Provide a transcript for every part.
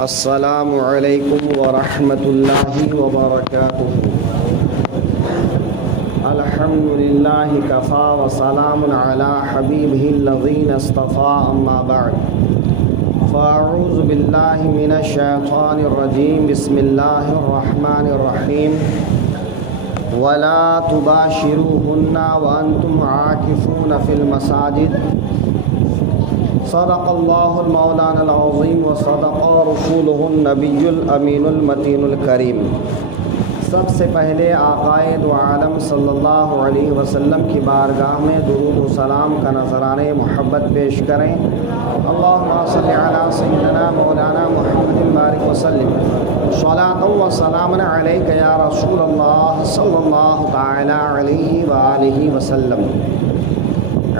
السلام علیکم ورحمۃ اللہ وبرکاتہ۔ الحمد للہ کفا وسلام علی حبیبہ الذین اصطفیٰ، اما بعد فاعوذ باللہ من الشیطان الرجیم، بسم اللہ الرحمن الرحیم۔ ولا تباشروہن وانتم عاکفون فی المساجد، صدق اللہ المولانا العظیم وصدق رسولہ النبی الامین المتین الکریم۔ سب سے پہلے آقائے دو عالم صلی اللہ علیہ وسلم کی بارگاہ میں درود و سلام کا نذرانہ محبت پیش کریں۔ اللہم صلی علی سیدنا مولانا محمد بارک وسلم، صلاۃ و سلام علیک یا رسول اللہ صلی اللہ تعالی علیہ وآلہ وسلم۔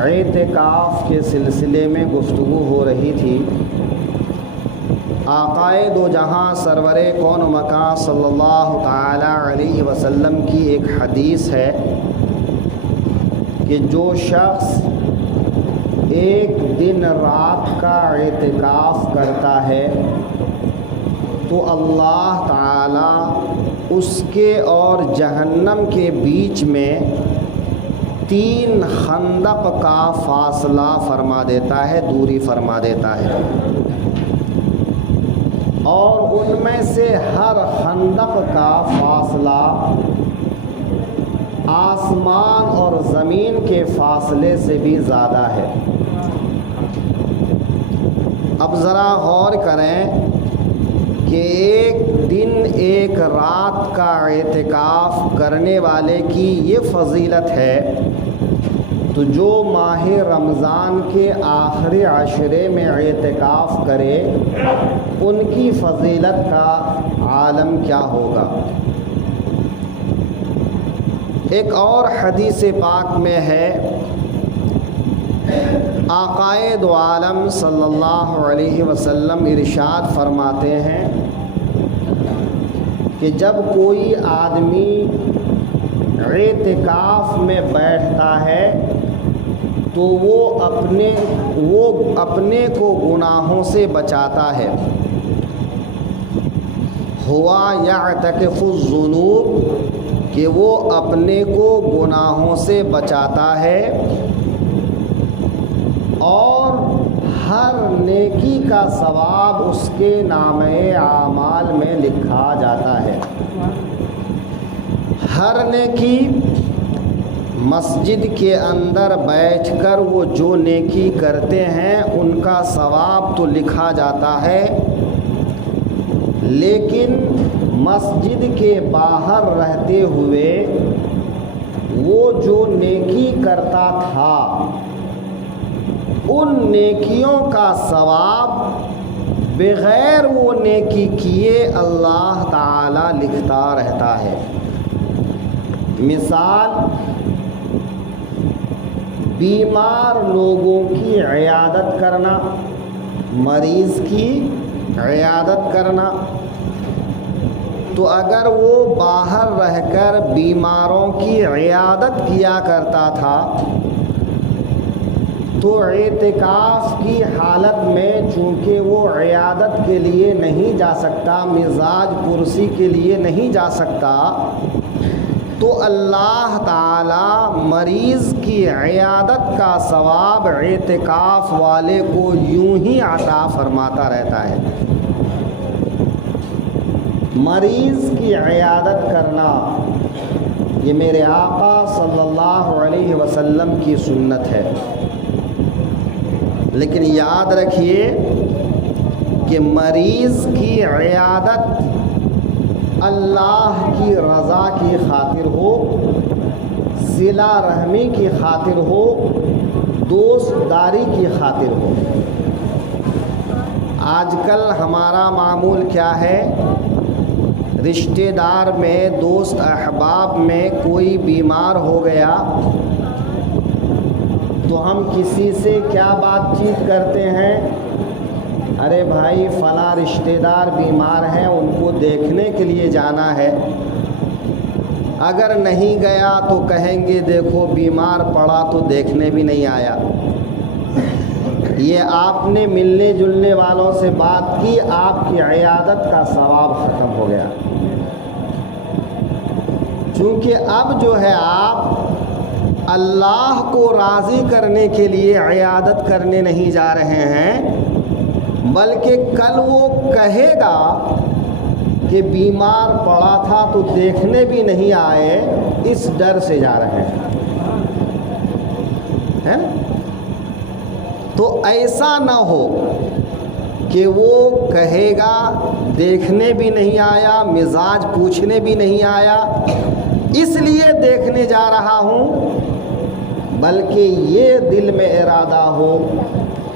اعتکاف کے سلسلے میں گفتگو ہو رہی تھی۔ آقائے دو جہاں سرور کون و مکان صلی اللہ تعالی علیہ وسلم کی ایک حدیث ہے کہ جو شخص ایک دن رات کا اعتکاف کرتا ہے تو اللہ تعالی اس کے اور جہنم کے بیچ میں 3 خندق کا فاصلہ فرما دیتا ہے، دوری فرما دیتا ہے، اور ان میں سے ہر خندق کا فاصلہ آسمان اور زمین کے فاصلے سے بھی زیادہ ہے۔ اب ذرا غور کریں کہ ایک دن ایک رات کا اعتکاف کرنے والے کی یہ فضیلت ہے، تو جو ماہ رمضان کے آخری عشرے میں اعتکاف کرے ان کی فضیلت کا عالم کیا ہوگا۔ ایک اور حدیث پاک میں ہے، آقائے دو عالم صلی اللہ علیہ وسلم ارشاد فرماتے ہیں کہ جب کوئی آدمی اعتکاف میں بیٹھتا ہے تو وہ اپنے کو گناہوں سے بچاتا ہے۔ ہوا یعتکف الذنوب، کہ وہ اپنے کو گناہوں سے بچاتا ہے اور ہر نیکی کا ثواب اس کے نامہ اعمال میں لکھا جاتا ہے۔ ہر نیکی، مسجد کے اندر بیٹھ کر وہ جو نیکی کرتے ہیں ان کا ثواب تو لکھا جاتا ہے، لیکن مسجد کے باہر رہتے ہوئے وہ جو نیکی کرتا تھا ان نیکیوں کا ثواب بغیر وہ نیکی کیے اللہ تعالی لکھتا رہتا ہے۔ مثال، بیمار لوگوں کی عیادت کرنا، مریض کی عیادت کرنا، تو اگر وہ باہر رہ کر بیماروں کی عیادت کیا کرتا تھا تو اعتکاف کی حالت میں چونکہ وہ عیادت کے لیے نہیں جا سکتا، مزاج پرسی کے لیے نہیں جا سکتا، تو اللہ تعالی مریض کی عیادت کا ثواب اعتکاف والے کو یوں ہی عطا فرماتا رہتا ہے۔ مریض کی عیادت کرنا یہ میرے آقا صلی اللہ علیہ وسلم کی سنت ہے، لیکن یاد رکھیے کہ مریض کی عیادت اللہ کی رضا کی خاطر ہو، صلہ رحمی کی خاطر ہو، دوست داری کی خاطر ہو۔ آج کل ہمارا معمول کیا ہے، رشتہ دار میں، دوست احباب میں کوئی بیمار ہو گیا تو ہم کسی سے کیا بات چیت کرتے ہیں، ارے بھائی فلاں رشتہ دار بیمار ہیں، ان کو دیکھنے کے لیے جانا ہے۔ اگر نہیں گیا تو کہیں گے دیکھو بیمار پڑا تو دیکھنے بھی نہیں آیا۔ یہ آپ نے ملنے جلنے والوں سے بات کی، آپ کی عیادت کا ثواب ختم ہو گیا، چونکہ اب جو ہے آپ اللہ کو راضی کرنے کے لیے عیادت کرنے نہیں جا رہے ہیں، بلکہ کل وہ کہے گا کہ بیمار پڑا تھا تو دیکھنے بھی نہیں آئے، اس ڈر سے جا رہے ہیں۔ تو ایسا نہ ہو کہ وہ کہے گا دیکھنے بھی نہیں آیا، مزاج پوچھنے بھی نہیں آیا، اس لیے دیکھنے جا رہا ہوں، بلکہ یہ دل میں ارادہ ہو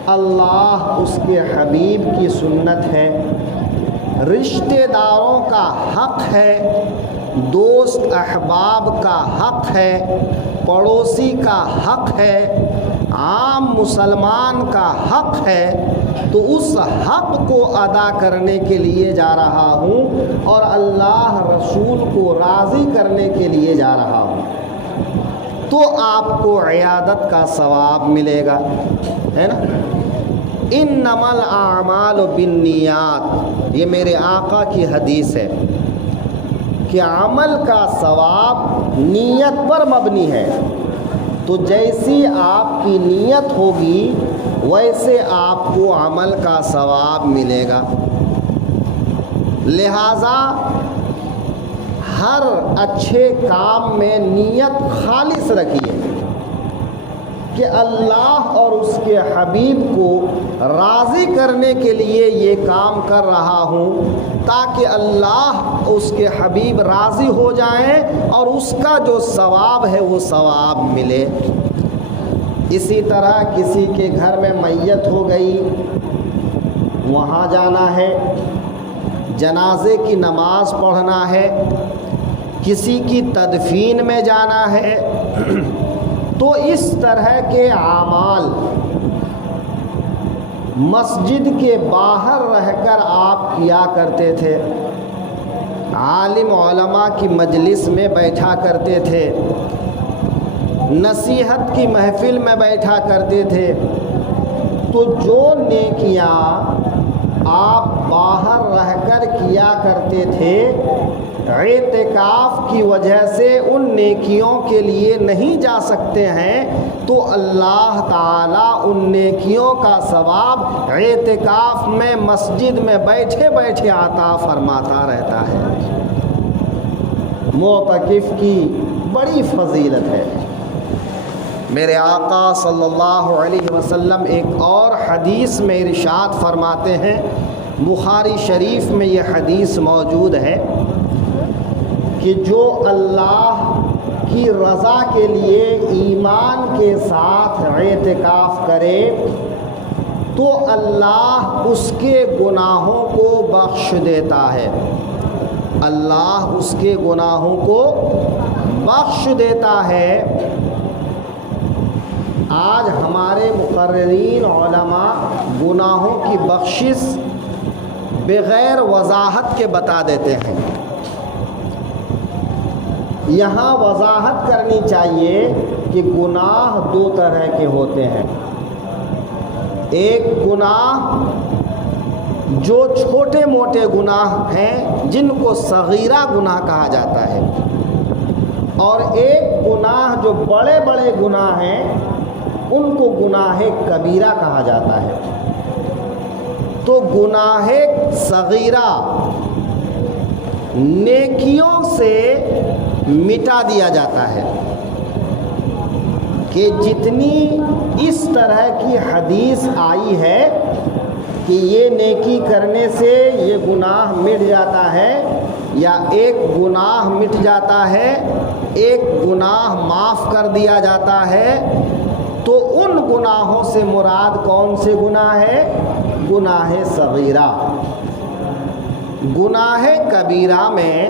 اللہ اس کے حبیب کی سنت ہے، رشتہ داروں کا حق ہے، دوست احباب کا حق ہے، پڑوسی کا حق ہے، عام مسلمان کا حق ہے، تو اس حق کو ادا کرنے کے لیے جا رہا ہوں اور اللہ رسول کو راضی کرنے کے لیے جا رہا ہوں، تو آپ کو عیادت کا ثواب ملے گا، ہے نا۔ انما الاعمال بالنیات، یہ میرے آقا کی حدیث ہے کہ عمل کا ثواب نیت پر مبنی ہے، تو جیسی آپ کی نیت ہوگی ویسے آپ کو عمل کا ثواب ملے گا۔ لہذا ہر اچھے کام میں نیت خالص رکھیے کہ اللہ اور اس کے حبیب کو راضی کرنے کے لیے یہ کام کر رہا ہوں، تاکہ اللہ اس کے حبیب راضی ہو جائیں اور اس کا جو ثواب ہے وہ ثواب ملے۔ اسی طرح کسی کے گھر میں میت ہو گئی، وہاں جانا ہے، جنازے کی نماز پڑھنا ہے، کسی کی تدفین میں جانا ہے، تو اس طرح کے اعمال مسجد کے باہر رہ کر آپ کیا کرتے تھے، عالم علماء کی مجلس میں بیٹھا کرتے تھے، نصیحت کی محفل میں بیٹھا کرتے تھے، تو جو نیکیاں آپ باہر رہ کر کیا کرتے تھے، اعتکاف کی وجہ سے ان نیکیوں کے لیے نہیں جا سکتے ہیں، تو اللہ تعالیٰ ان نیکیوں کا ثواب اعتکاف میں مسجد میں بیٹھے بیٹھے عطا فرماتا رہتا ہے۔ معتکف کی بڑی فضیلت ہے۔ میرے آقا صلی اللہ علیہ وسلم ایک اور حدیث میں ارشاد فرماتے ہیں، بخاری شریف میں یہ حدیث موجود ہے کہ جو اللہ کی رضا کے لیے ایمان کے ساتھ اعتکاف کرے تو اللہ اس کے گناہوں کو بخش دیتا ہے، اللہ اس کے گناہوں کو بخش دیتا ہے۔ آج ہمارے مقررین علماء گناہوں کی بخشش بغیر وضاحت کے بتا دیتے ہیں۔ یہاں وضاحت کرنی چاہیے کہ گناہ دو طرح کے ہوتے ہیں، ایک گناہ جو چھوٹے موٹے گناہ ہیں جن کو صغیرہ گناہ کہا جاتا ہے، اور ایک گناہ جو بڑے بڑے گناہ ہیں ان کو گناہ کبیرہ کہا جاتا ہے۔ تو گناہ صغیرہ نیکیوں سے مٹا دیا جاتا ہے، کہ جتنی اس طرح کی حدیث آئی ہے کہ یہ نیکی کرنے سے یہ گناہ مٹ جاتا ہے، یا ایک گناہ مٹ جاتا ہے، ایک گناہ معاف کر دیا جاتا ہے، تو ان گناہوں سے مراد کون سے گناہ ہے؟ گناہ صغیرہ۔ گناہ کبیرہ میں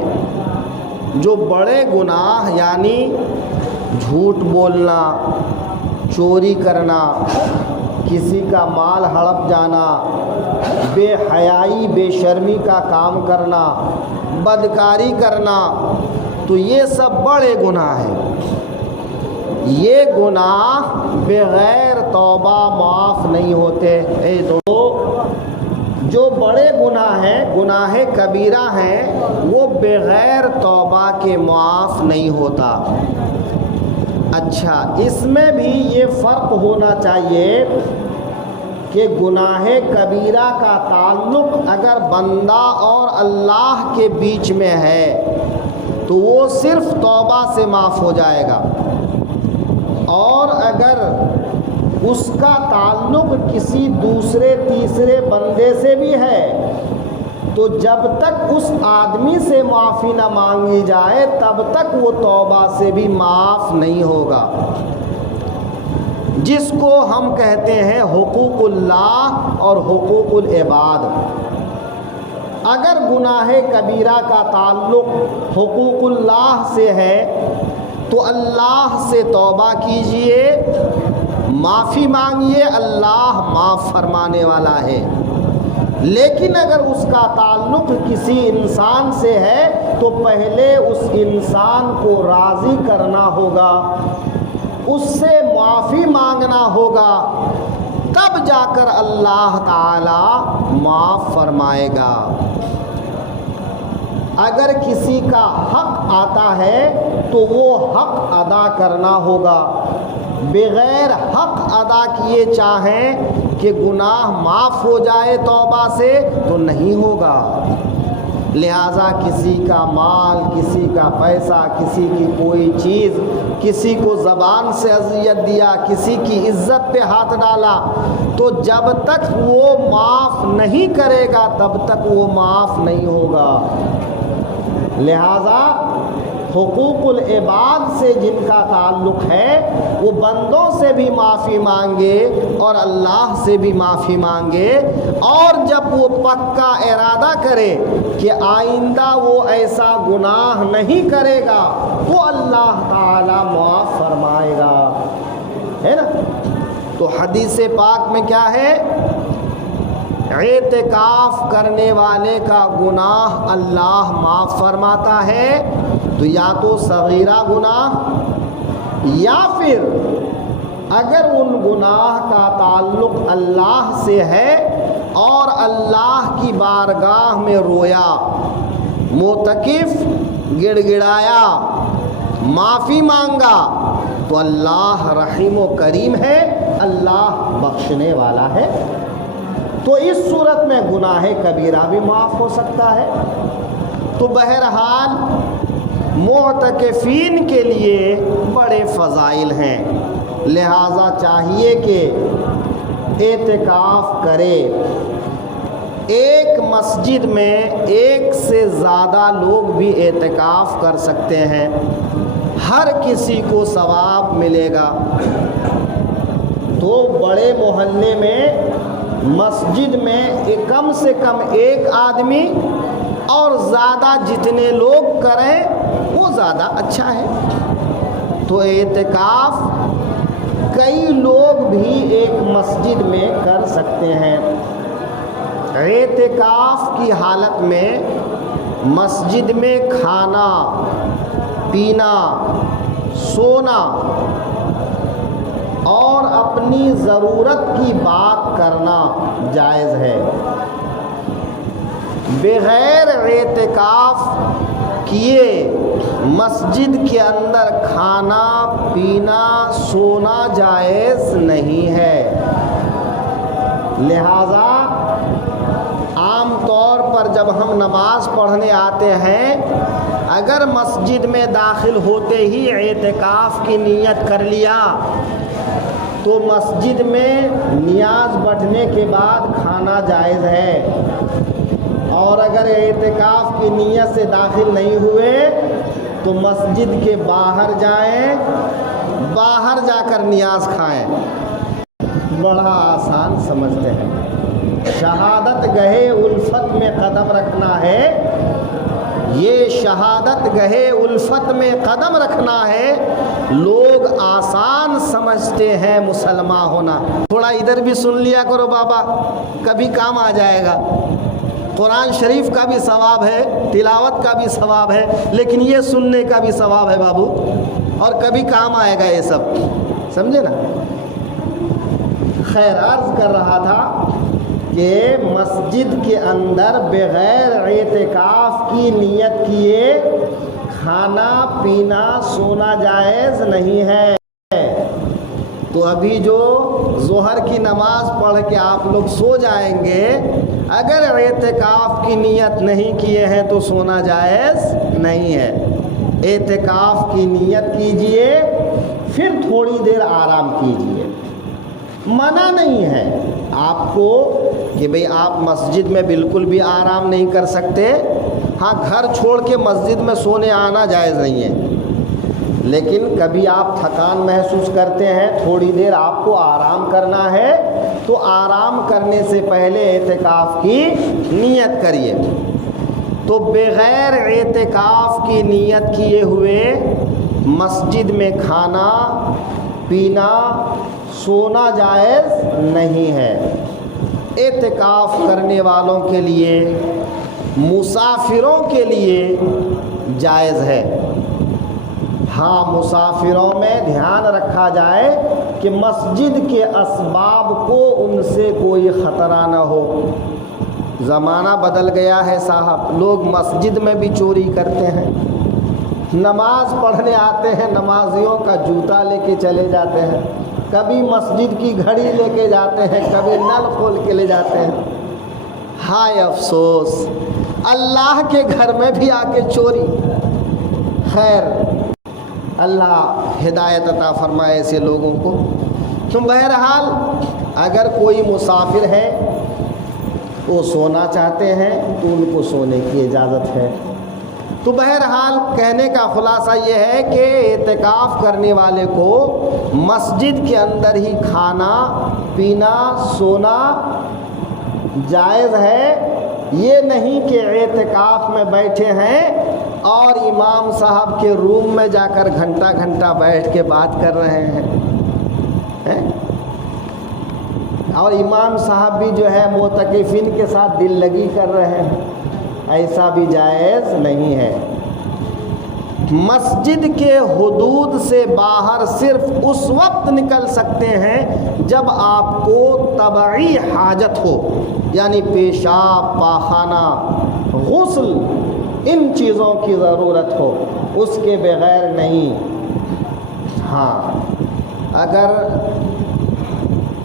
جو بڑے گناہ یعنی جھوٹ بولنا، چوری کرنا، کسی کا مال ہڑپ جانا، بے حیائی بے شرمی کا کام کرنا، بدکاری کرنا، تو یہ سب بڑے گناہ ہیں۔ یہ گناہ بغیر توبہ معاف نہیں ہوتے۔ تو جو بڑے گناہ ہیں، گناہ کبیرہ ہیں، وہ بغیر توبہ کے معاف نہیں ہوتا۔ اچھا، اس میں بھی یہ فرق ہونا چاہیے کہ گناہ کبیرہ کا تعلق اگر بندہ اور اللہ کے بیچ میں ہے تو وہ صرف توبہ سے معاف ہو جائے گا، اور اگر اس کا تعلق کسی دوسرے تیسرے بندے سے بھی ہے تو جب تک اس آدمی سے معافی نہ مانگی جائے تب تک وہ توبہ سے بھی معاف نہیں ہوگا، جس کو ہم کہتے ہیں حقوق اللہ اور حقوق العباد۔ اگر گناہ کبیرہ کا تعلق حقوق اللہ سے ہے تو اللہ سے توبہ کیجئے، معافی مانگیے، اللہ معاف فرمانے والا ہے۔ لیکن اگر اس کا تعلق کسی انسان سے ہے تو پہلے اس انسان کو راضی کرنا ہوگا، اس سے معافی مانگنا ہوگا، تب جا کر اللہ تعالی معاف فرمائے گا۔ اگر کسی کا حق آتا ہے تو وہ حق ادا کرنا ہوگا، بغیر حق ادا کیے چاہیں کہ گناہ معاف ہو جائے توبہ سے تو نہیں ہوگا۔ لہٰذا کسی کا مال، کسی کا پیسہ، کسی کی کوئی چیز، کسی کو زبان سے اذیت دیا، کسی کی عزت پہ ہاتھ ڈالا، تو جب تک وہ معاف نہیں کرے گا تب تک وہ معاف نہیں ہوگا۔ لہٰذا حقوق العباد سے جن کا تعلق ہے وہ بندوں سے بھی معافی مانگے اور اللہ سے بھی معافی مانگے، اور جب وہ پکا ارادہ کرے کہ آئندہ وہ ایسا گناہ نہیں کرے گا تو اللہ تعالی معاف فرمائے گا، ہے نا۔ تو حدیث پاک میں کیا ہے؟ اعتکاف کرنے والے کا گناہ اللہ معاف فرماتا ہے، تو یا تو صغیرہ گناہ یا پھر اگر ان گناہ کا تعلق اللہ سے ہے اور اللہ کی بارگاہ میں رویا، معتکف گڑ گڑایا، معافی مانگا، تو اللہ رحیم و کریم ہے، اللہ بخشنے والا ہے، تو اس صورت میں گناہ کبیرہ بھی معاف ہو سکتا ہے۔ تو بہرحال معتکفین کے لیے بڑے فضائل ہیں، لہٰذا چاہیے کہ اعتکاف کرے۔ ایک مسجد میں ایک سے زیادہ لوگ بھی اعتکاف کر سکتے ہیں، ہر کسی کو ثواب ملے گا۔ تو بڑے محلے میں مسجد میں کم سے کم ایک آدمی، اور زیادہ جتنے لوگ کریں وہ زیادہ اچھا ہے۔ تو اعتکاف کئی لوگ بھی ایک مسجد میں کر سکتے ہیں۔ اعتکاف کی حالت میں مسجد میں کھانا، پینا، سونا اور اپنی ضرورت کی بات کرنا جائز ہے۔ بغیر اعتکاف کیے مسجد کے اندر کھانا، پینا، سونا جائز نہیں ہے۔ لہذا عام طور پر جب ہم نماز پڑھنے آتے ہیں، اگر مسجد میں داخل ہوتے ہی اعتکاف کی نیت کر لیا تو مسجد میں نیاز بٹھنے کے بعد کھانا جائز ہے، اور اگر اعتکاف کی نیت سے داخل نہیں ہوئے تو مسجد کے باہر جائیں، باہر جا کر نیاز کھائیں۔ بڑا آسان سمجھتے ہیں۔ شہادت گہے الفت میں قدم رکھنا ہے، یہ شہادت گہے الفت میں قدم رکھنا ہے۔ لوگ آسان سمجھتے ہیں مسلمان ہونا۔ تھوڑا ادھر بھی سن لیا کرو بابا، کبھی کام آ جائے گا۔ قرآن شریف کا بھی ثواب ہے، تلاوت کا بھی ثواب ہے، لیکن یہ سننے کا بھی ثواب ہے بابو، اور کبھی کام آئے گا یہ سب، سمجھے نا۔ خیر، عرض کر رہا تھا کہ مسجد کے اندر بغیر اعتکاف کی نیت کیے کھانا پینا سونا جائز نہیں ہے۔ تو ابھی جو ظہر کی نماز پڑھ کے آپ لوگ سو جائیں گے، اگر اعتکاف کی نیت نہیں کیے ہیں تو سونا جائز نہیں ہے۔ اعتکاف کی نیت کیجئے، پھر تھوڑی دیر آرام کیجئے۔ منع نہیں ہے آپ کو کہ بھئی آپ مسجد میں بالکل بھی آرام نہیں کر سکتے، ہاں گھر چھوڑ کے مسجد میں سونے آنا جائز نہیں ہے، لیکن کبھی آپ تھکان محسوس کرتے ہیں، تھوڑی دیر آپ کو آرام کرنا ہے، تو آرام کرنے سے پہلے اعتکاف کی نیت کریے۔ تو بغیر اعتکاف کی نیت کیے ہوئے مسجد میں کھانا پینا سونا جائز نہیں ہے۔ اعتکاف کرنے والوں کے لیے، مسافروں کے لیے جائز ہے۔ ہاں، مسافروں میں دھیان رکھا جائے کہ مسجد کے اسباب کو ان سے کوئی خطرہ نہ ہو۔ زمانہ بدل گیا ہے صاحب، لوگ مسجد میں بھی چوری کرتے ہیں، نماز پڑھنے آتے ہیں نمازیوں کا جوتا لے کے چلے جاتے ہیں، کبھی مسجد کی گھڑی لے کے جاتے ہیں، کبھی نل کھول کے لے جاتے ہیں۔ ہائے افسوس، اللہ کے گھر میں بھی آ کے چوری۔ خیر، اللہ ہدایت عطا فرمائے ایسے لوگوں کو۔ تو بہرحال اگر کوئی مسافر ہے، وہ سونا چاہتے ہیں تو ان کو سونے کی اجازت ہے۔ تو بہرحال کہنے کا خلاصہ یہ ہے کہ اعتکاف کرنے والے کو مسجد کے اندر ہی کھانا پینا سونا جائز ہے۔ یہ نہیں کہ اعتکاف میں بیٹھے ہیں اور امام صاحب کے روم میں جا کر گھنٹہ گھنٹہ بیٹھ کے بات کر رہے ہیں، اور امام صاحب بھی جو ہے معتکفین کے ساتھ دل لگی کر رہے ہیں، ایسا بھی جائز نہیں ہے۔ مسجد کے حدود سے باہر صرف اس وقت نکل سکتے ہیں جب آپ کو طبعی حاجت ہو، یعنی پیشاب پاخانہ غسل ان چیزوں کی ضرورت ہو، اس کے بغیر نہیں۔ ہاں، اگر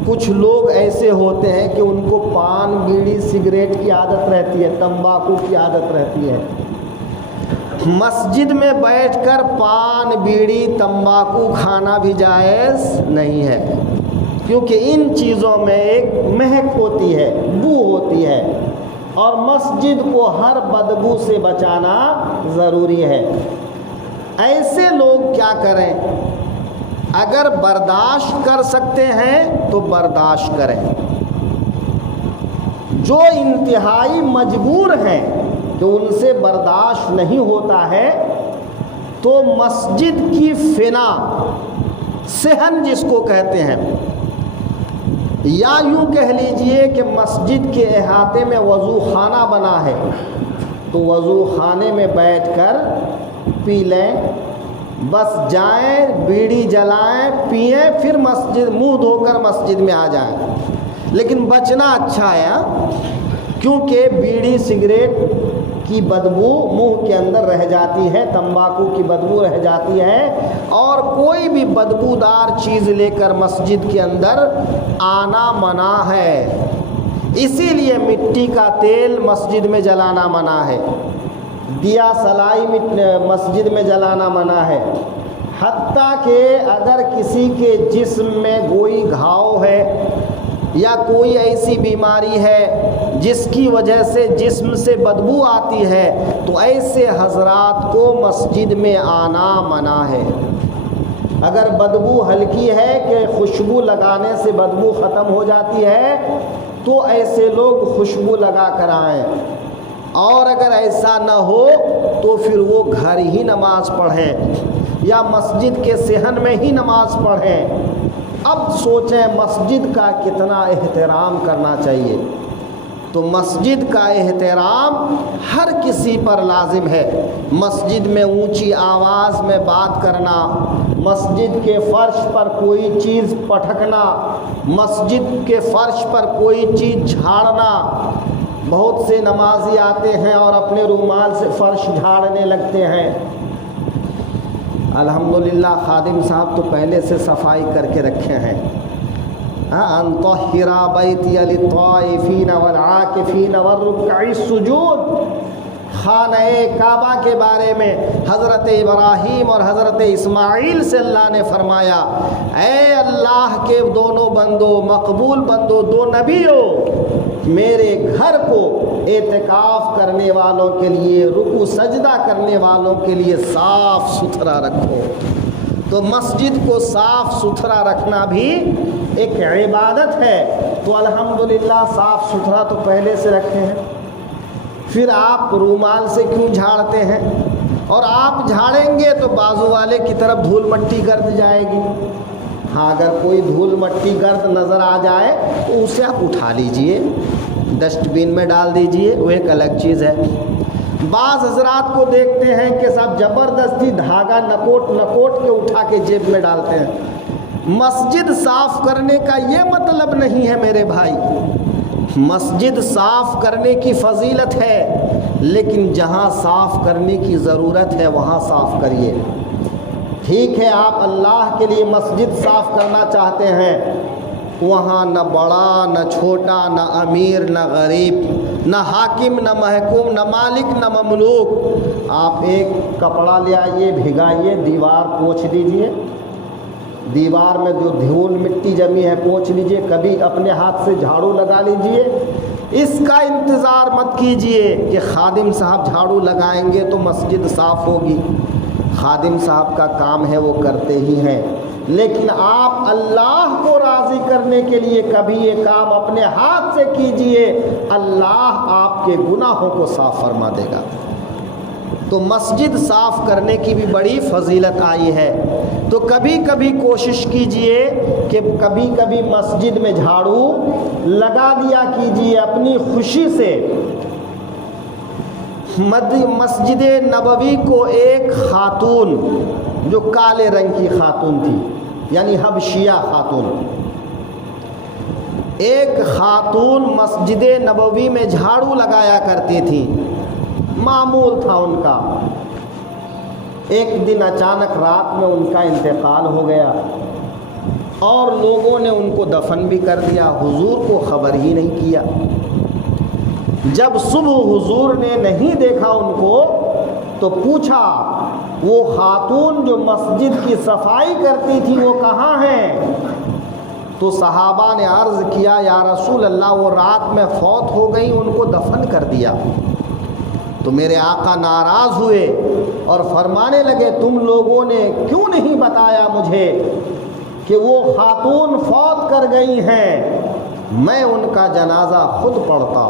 کچھ لوگ ایسے ہوتے ہیں کہ ان کو پان بیڑی سگریٹ کی عادت رہتی ہے، تمباکو کی عادت رہتی ہے، مسجد میں بیٹھ کر پان بیڑی تمباکو کھانا بھی جائز نہیں ہے، کیونکہ ان چیزوں میں ایک مہک ہوتی ہے، بو ہوتی ہے، اور مسجد کو ہر بدبو سے بچانا ضروری ہے۔ ایسے لوگ کیا کریں؟ اگر برداشت کر سکتے ہیں تو برداشت کریں، جو انتہائی مجبور ہیں کہ ان سے برداشت نہیں ہوتا ہے تو مسجد کی فنا، صحن جس کو کہتے ہیں، یا یوں کہہ لیجئے کہ مسجد کے احاطے میں وضو خانہ بنا ہے تو وضو خانے میں بیٹھ کر پی لیں، بس جائیں بیڑی جلائیں پئیں، پھر مسجد منہ دھو کر مسجد میں آ جائیں۔ لیکن بچنا اچھا ہے، کیونکہ بیڑی سگریٹ کی بدبو منہ کے اندر رہ جاتی ہے، تمباکو کی بدبو رہ جاتی ہے، اور کوئی بھی بدبودار چیز لے کر مسجد کے اندر آنا منع ہے۔ اسی لیے مٹی کا تیل مسجد میں جلانا منع ہے، دیا سلائی مسجد میں جلانا منع ہے، حتیٰ کہ اگر کسی کے جسم میں کوئی گھاؤ ہے یا کوئی ایسی بیماری ہے جس کی وجہ سے جسم سے بدبو آتی ہے تو ایسے حضرات کو مسجد میں آنا منع ہے۔ اگر بدبو ہلکی ہے کہ خوشبو لگانے سے بدبو ختم ہو جاتی ہے تو ایسے لوگ خوشبو لگا کر آئیں، اور اگر ایسا نہ ہو تو پھر وہ گھر ہی نماز پڑھیں یا مسجد کے صحن میں ہی نماز پڑھیں۔ اب سوچیں مسجد کا کتنا احترام کرنا چاہیے۔ تو مسجد کا احترام ہر کسی پر لازم ہے۔ مسجد میں اونچی آواز میں بات کرنا، مسجد کے فرش پر کوئی چیز پٹکنا، مسجد کے فرش پر کوئی چیز جھاڑنا۔ بہت سے نمازی آتے ہیں اور اپنے رومال سے فرش جھاڑنے لگتے ہیں۔ الحمدللہ خادم صاحب تو پہلے سے صفائی کر کے رکھے ہیں۔ ان طہر بیتی للطائفین والعاکفین والرکع السجود۔ خانہ کعبہ کے بارے میں حضرت ابراہیم اور حضرت اسماعیل سے اللہ نے فرمایا، اے اللہ کے دونوں بندوں، مقبول بندوں، دو نبیوں، میرے گھر کو اعتکاف کرنے والوں کے لیے، رکوع سجدہ کرنے والوں کے لیے صاف ستھرا رکھو۔ تو مسجد کو صاف ستھرا رکھنا بھی ایک عبادت ہے۔ تو الحمدللہ صاف ستھرا تو پہلے سے رکھے ہیں، پھر آپ رومال سے کیوں جھاڑتے ہیں؟ اور آپ جھاڑیں گے تو بازو والے کی طرف دھول مٹی گرد جائے گی۔ ہاں اگر کوئی دھول مٹی گرد نظر آ جائے تو اسے آپ اٹھا لیجئے، ڈسٹ بین میں ڈال دیجئے، وہ ایک الگ چیز ہے۔ بعض حضرات کو دیکھتے ہیں کہ صاحب زبردستی دھاگا نکوٹ کے اٹھا کے جیب میں ڈالتے ہیں۔ مسجد صاف کرنے کا یہ مطلب نہیں ہے میرے بھائی۔ مسجد صاف کرنے کی فضیلت ہے، لیکن جہاں صاف کرنے کی ضرورت ہے وہاں صاف کریے۔ ٹھیک ہے آپ اللہ کے لیے مسجد صاف کرنا چاہتے ہیں، وہاں نہ بڑا نہ چھوٹا، نہ امیر نہ غریب، نہ حاکم نہ محکوم، نہ مالک نہ مملوک، آپ ایک کپڑا لے آئیے، بھگائیے، دیوار پوچھ دیجئے، دیوار میں جو دھول مٹی جمی ہے پوچھ لیجئے، کبھی اپنے ہاتھ سے جھاڑو لگا لیجئے۔ اس کا انتظار مت کیجئے کہ خادم صاحب جھاڑو لگائیں گے تو مسجد صاف ہوگی۔ خادم صاحب کا کام ہے وہ کرتے ہی ہیں، لیکن آپ اللہ کو راضی کرنے کے لیے کبھی یہ کام اپنے ہاتھ سے کیجئے، اللہ آپ کے گناہوں کو صاف فرما دے گا۔ تو مسجد صاف کرنے کی بھی بڑی فضیلت آئی ہے۔ تو کبھی کبھی کوشش کیجئے کہ کبھی کبھی مسجد میں جھاڑو لگا دیا کیجئے اپنی خوشی سے۔ مسجد نبوی کو ایک خاتون جو کالے رنگ کی خاتون تھی، یعنی حبشیہ خاتون، ایک خاتون مسجد نبوی میں جھاڑو لگایا کرتی تھی، معمول تھا ان کا۔ ایک دن اچانک رات میں ان کا انتقال ہو گیا اور لوگوں نے ان کو دفن بھی کر دیا، حضور کو خبر ہی نہیں کیا۔ جب صبح حضور نے نہیں دیکھا ان کو تو پوچھا وہ خاتون جو مسجد کی صفائی کرتی تھی وہ کہاں ہیں؟ تو صحابہ نے عرض کیا یا رسول اللہ وہ رات میں فوت ہو گئی، ان کو دفن کر دیا۔ تو میرے آقا ناراض ہوئے اور فرمانے لگے تم لوگوں نے کیوں نہیں بتایا مجھے کہ وہ خاتون فوت کر گئی ہیں؟ میں ان کا جنازہ خود پڑھتا،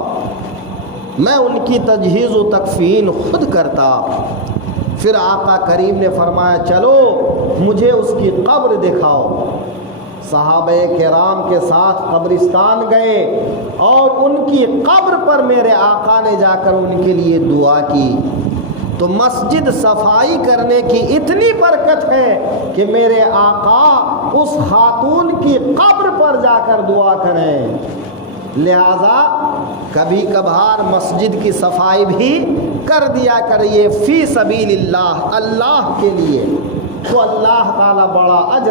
میں ان کی تجہیز و تکفین خود کرتا۔ پھر آقا کریم نے فرمایا چلو مجھے اس کی قبر دکھاؤ۔ صحابہ کرام کے ساتھ قبرستان گئے اور ان کی قبر پر میرے آقا نے جا کر ان کے لیے دعا کی۔ تو مسجد صفائی کرنے کی اتنی برکت ہے کہ میرے آقا اس خاتون کی قبر پر جا کر دعا کریں۔ لہذا کبھی کبھار مسجد کی صفائی بھی کر دیا کریے فی سبیل اللہ، اللہ کے لیے، تو اللہ تعالیٰ بڑا اجر